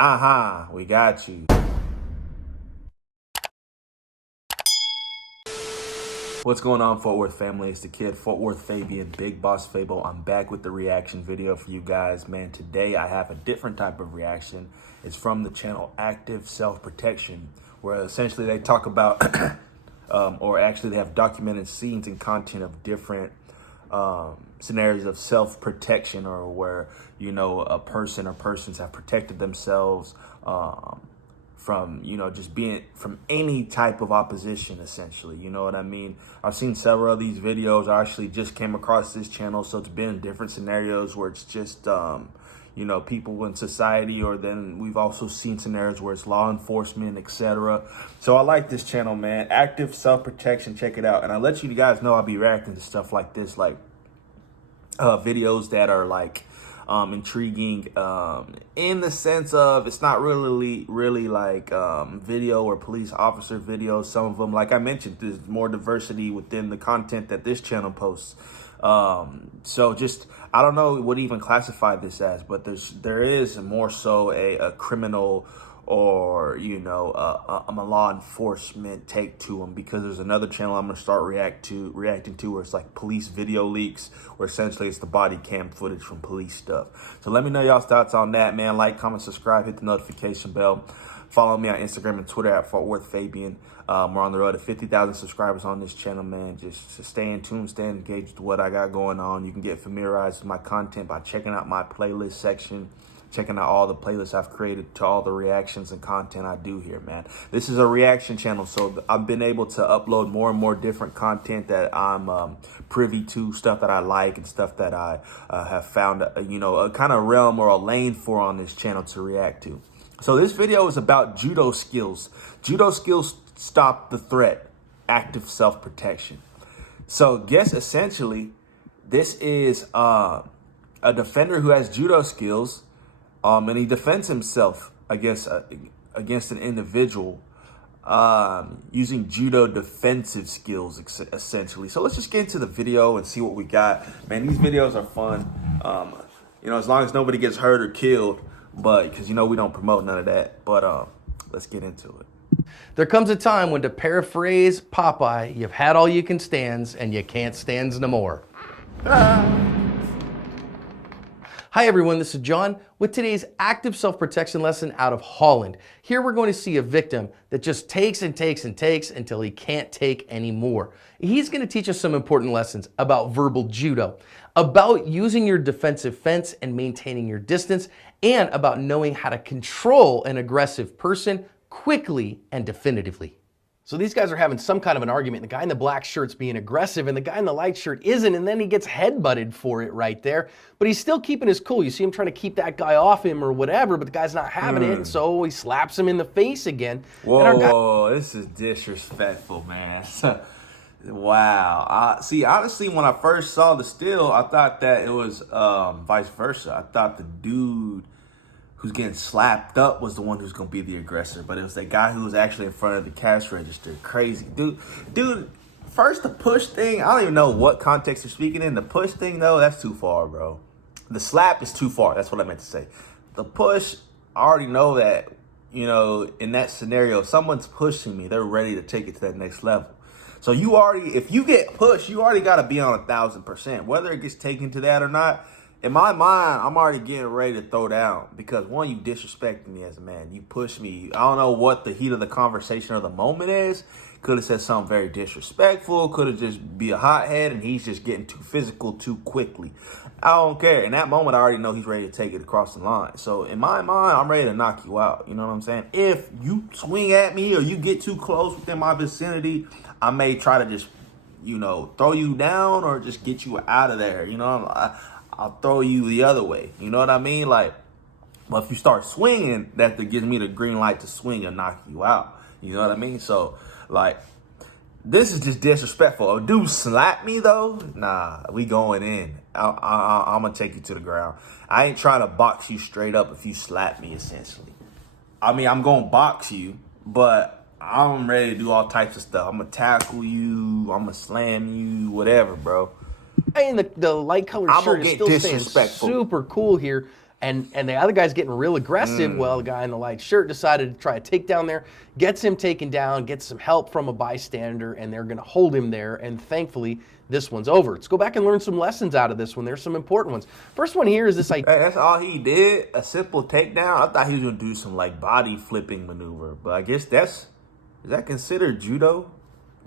We got you. What's going on, Fort Worth family? It's the kid, Fort Worth Fabian, BigBossFabo. I'm back with the reaction video for you guys. Man, today I have a different type of reaction. It's from the channel Active Self-Protection, where essentially they talk about, or actually they have documented scenes and content of different scenarios of self-protection, or where, you know, a person or persons have protected themselves from, you know, just being from any type of opposition, essentially. You know what I mean? I've seen several of these videos. I actually just came across this channel, so it's been different scenarios where it's just, you know, people in society, or then we've also seen scenarios where it's law enforcement, etc. So I like this channel, man. Active Self-Protection, check it out. And I let you guys know I'll be reacting to stuff like this, like videos that are like intriguing in the sense of it's not really like video or police officer videos. Some of them, like I mentioned, there's more diversity within the content that this channel posts. So just, I don't know what even classify this as, but there is more so a criminal, or, you know, a law enforcement take to them, because there's another channel I'm gonna start reacting to where it's like police video leaks, where essentially it's the body cam footage from police stuff. So let me know y'all's thoughts on that, man. Like, comment, subscribe, hit the notification bell. Follow me on Instagram and Twitter at Fort Worth Fabian. We're on the road to 50,000 subscribers on this channel, man. Just stay in tune, stay engaged with what I got going on. You can get familiarized with my content by checking out my playlist section, checking out all the playlists I've created to all the reactions and content I do here, man. This is a reaction channel, so I've been able to upload more and more different content that I'm privy to, stuff that I like and stuff that I have found, you know, a kind of realm or a lane for on this channel to react to. So this video is about judo skills. Judo skills stop the threat, active self-protection. So guess essentially this is a defender who has judo skills, and he defends himself, I guess, against an individual using judo defensive skills, essentially. So let's just get into the video and see what we got. Man, these videos are fun. You know, as long as nobody gets hurt or killed, but because, you know, we don't promote none of that. But let's get into it. There comes a time when, to paraphrase Popeye, you've had all you can stands and you can't stands no more. Hi everyone, this is John with today's active self-protection lesson out of Holland. Here we're going to see a victim that just takes and takes and takes until he can't take anymore. He's going to teach us some important lessons about verbal judo, about using your defensive fence and maintaining your distance, and about knowing how to control an aggressive person quickly and definitively. So these guys are having some kind of an argument. The guy in the black shirt's being aggressive and the guy in the light shirt isn't, and then he gets headbutted for it right there. But he's still keeping his cool. You see him trying to keep that guy off him or whatever, but the guy's not having it, so he slaps him in the face again. Whoa, this is disrespectful, man. Wow. See, honestly, when I first saw the still, I thought that it was vice versa. I thought the dude who's getting slapped up was the one who's gonna be the aggressor, but it was that guy who was actually in front of the cash register. Crazy. Dude, first the push thing, I don't even know what context you're speaking in. The push thing though, that's too far, bro. The slap is too far, that's what I meant to say. The push, I already know that, you know, in that scenario, if someone's pushing me, they're ready to take it to that next level. So you already, if you get pushed, you already gotta be on 1,000%. Whether it gets taken to that or not, in my mind, I'm already getting ready to throw down, because one, you disrespected me as a man. You pushed me. I don't know what the heat of the conversation or the moment is. Could have said something very disrespectful. Could have just be a hothead, and he's just getting too physical too quickly. I don't care. In that moment, I already know he's ready to take it across the line. So in my mind, I'm ready to knock you out. You know what I'm saying? If you swing at me or you get too close within my vicinity, I may try to just, you know, throw you down or just get you out of there. You know, I'll throw you the other way. You know what I mean? Like, but if you start swinging, that gives me the green light to swing and knock you out. You know what I mean? So, like, this is just disrespectful. A dude slap me, though? Nah, we going in. I'm going to take you to the ground. I ain't trying to box you straight up if you slap me, essentially. I mean, I'm going to box you, but I'm ready to do all types of stuff. I'm going to tackle you. I'm going to slam you, whatever, bro. And the light colored shirt is still staying super cool here. And the other guy's getting real aggressive. Well, the guy in the light shirt decided to try a takedown there, gets him taken down, gets some help from a bystander, and they're going to hold him there. And thankfully, this one's over. Let's go back and learn some lessons out of this one. There's some important ones. First one here is this idea. Hey, that's all he did? A simple takedown? I thought he was going to do some like body flipping maneuver, but I guess is that considered judo?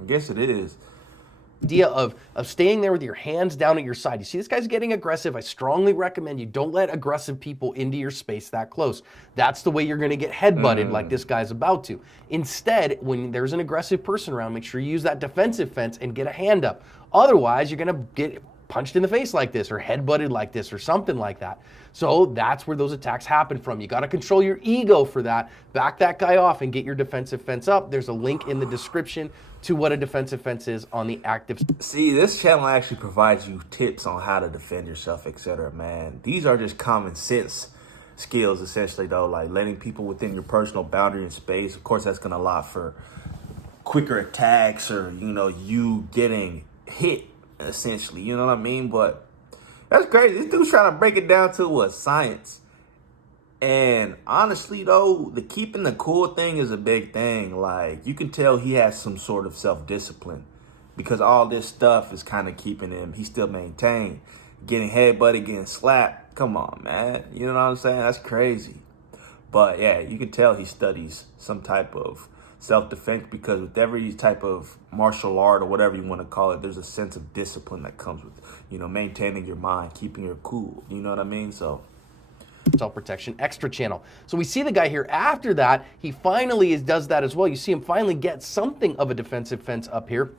I guess it is. Idea of staying there with your hands down at your side. You see this guy's getting aggressive. I strongly recommend you don't let aggressive people into your space that close. That's the way you're going to get headbutted like this guy's about to. Instead, when there's an aggressive person around, make sure you use that defensive fence and get a hand up. Otherwise, you're going to get punched in the face like this or headbutted like this or something like that. So that's where those attacks happen from. You got to control your ego for that. Back that guy off and get your defensive fence up. There's a link in the description to what a defensive fence is on the active. See, this channel actually provides you tips on how to defend yourself, etc. Man, these are just common sense skills, essentially, though, like letting people within your personal boundary and space. Of course, that's going to allow for quicker attacks or, you getting hit, essentially. You know what I mean? But that's crazy. This dude's trying to break it down to a science. And honestly, though, the keeping the cool thing is a big thing. Like, you can tell he has some sort of self-discipline because all this stuff is kind of keeping him. He still maintained. Getting headbutted, getting slapped. Come on, man. You know what I'm saying? That's crazy. But, yeah, you can tell he studies some type of self-defense because with every type of martial art or whatever you want to call it, there's a sense of discipline that comes with, maintaining your mind, keeping your cool. You know what I mean? So self-protection extra channel. So we see the guy here after that, he finally does that as well. You see him finally get something of a defensive fence up here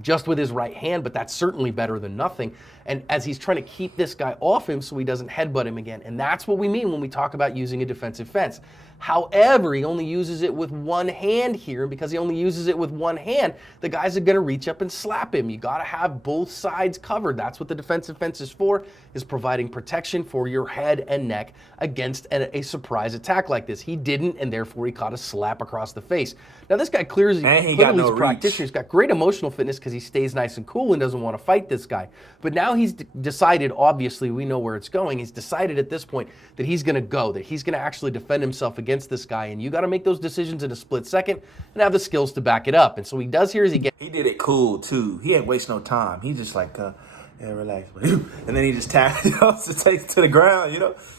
just with his right hand, but that's certainly better than nothing. And as he's trying to keep this guy off him so he doesn't headbutt him again. And that's what we mean when we talk about using a defensive fence. However, he only uses it with one hand here. And because he only uses it with one hand, the guys are going to reach up and slap him. You got to have both sides covered. That's what the defensive fence is for, is providing protection for your head and neck against a surprise attack like this. He didn't, and therefore he caught a slap across the face. Now, this guy clearly he's a practitioner. He's got great emotional fitness because he stays nice and cool and doesn't want to fight this guy. But now he's decided, obviously, we know where it's going. He's decided at this point that he's going to go, that he's going to actually defend himself against this guy, and you got to make those decisions in a split second and have the skills to back it up. And so he does here is he did it cool too. He ain't waste no time. He just like yeah, relax, and then he just tapped to take to the ground.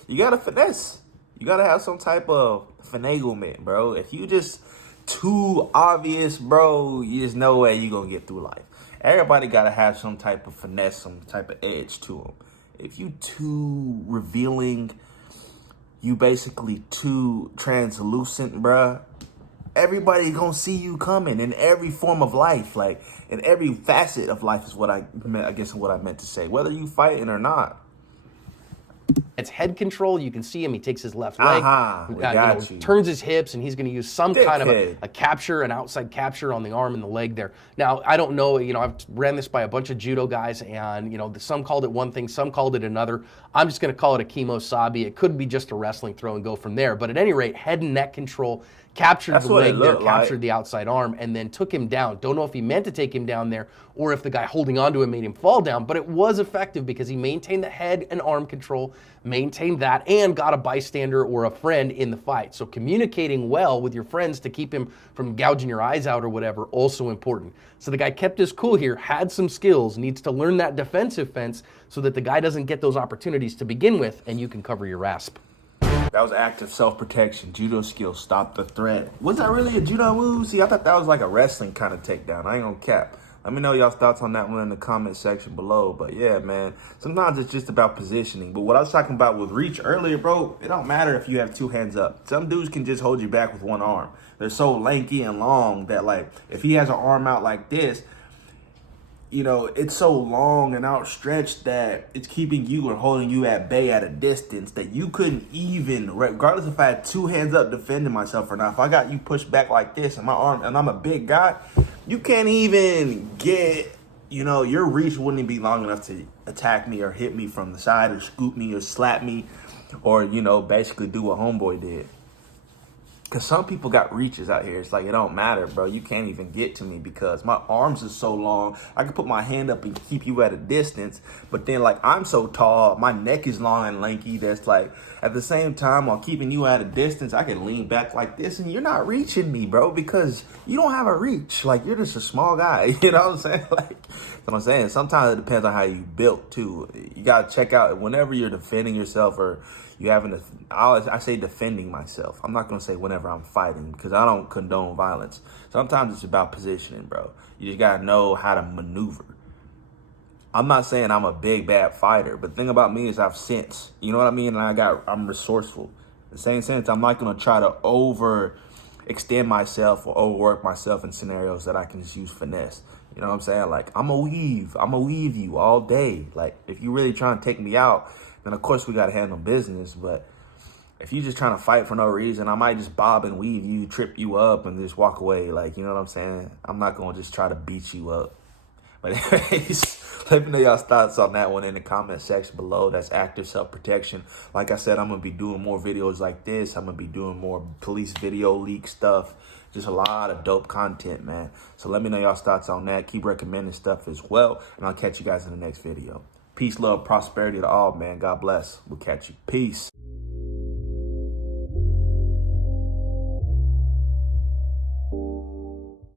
You gotta finesse. You gotta have some type of finaglement, bro. If you just too obvious, bro, there's no way you gonna get through life. Everybody gotta have some type of finesse, some type of edge to them. If you too revealing, you basically too translucent, bruh, everybody gonna see you coming in every form of life, like in every facet of life is what I guess what I meant to say, whether you fighting or not. It's head control. You can see him. He takes his left leg, turns his hips, and he's going to use some kind of a capture, an outside capture on the arm and the leg there. Now, I don't know. I've ran this by a bunch of judo guys, and some called it one thing, some called it another. I'm just going to call it a kimosabi. It could be just a wrestling throw and go from there. But at any rate, head and neck control. Captured the leg there, captured the outside arm, and then took him down. Don't know if he meant to take him down there or if the guy holding onto him made him fall down, but it was effective because he maintained the head and arm control, maintained that, and got a bystander or a friend in the fight. So communicating well with your friends to keep him from gouging your eyes out or whatever, also important. So the guy kept his cool here, had some skills, needs to learn that defensive fence so that the guy doesn't get those opportunities to begin with, and you can cover your rasp. That was active self-protection. Judo skill, stop the threat. Was that really a judo move? See, I thought that was like a wrestling kind of takedown. I ain't gonna cap. Let me know y'all's thoughts on that one in the comment section below. But yeah, man, sometimes it's just about positioning. But what I was talking about with reach earlier, bro, it don't matter if you have two hands up. Some dudes can just hold you back with one arm. They're so lanky and long that, like, if he has an arm out like this, it's so long and outstretched that it's keeping you or holding you at bay at a distance that you couldn't even, regardless if I had two hands up defending myself or not, if I got you pushed back like this and my arm, and I'm a big guy, you can't even get, your reach wouldn't be long enough to attack me or hit me from the side or scoop me or slap me or, basically do what homeboy did. Because some people got reaches out here. It's like, it don't matter, bro. You can't even get to me because my arms are so long. I can put my hand up and keep you at a distance. But then, like, I'm so tall, my neck is long and lanky. That's like, at the same time, while keeping you at a distance, I can lean back like this and you're not reaching me, bro, because you don't have a reach. Like, you're just a small guy. You know what I'm saying? Like, that's what I'm saying. Sometimes it depends on how you built, too. You got to check out whenever you're defending yourself or you having I say defending myself. I'm not going to say whenever I'm fighting because I don't condone violence. Sometimes it's about positioning, bro. You just got to know how to maneuver. I'm not saying I'm a big, bad fighter, but the thing about me is I've sense. You know what I mean? And I'm resourceful. In the same sense, I'm not going to try to extend myself or overwork myself in scenarios that I can just use finesse. You know what I'm saying? Like, I'm a weave you all day. Like, if you really trying to take me out, then of course we got to handle business. But if you just trying to fight for no reason, I might just bob and weave you, trip you up, and just walk away. Like, you know what I'm saying? I'm not going to just try to beat you up. But anyways, let me know y'all's thoughts on that one in the comment section below. That's active self-protection. Like I said, I'm going to be doing more videos like this. I'm going to be doing more police video leak stuff. Just a lot of dope content, man. So let me know y'all's thoughts on that. Keep recommending stuff as well. And I'll catch you guys in the next video. Peace, love, prosperity to all, man. God bless. We'll catch you. Peace.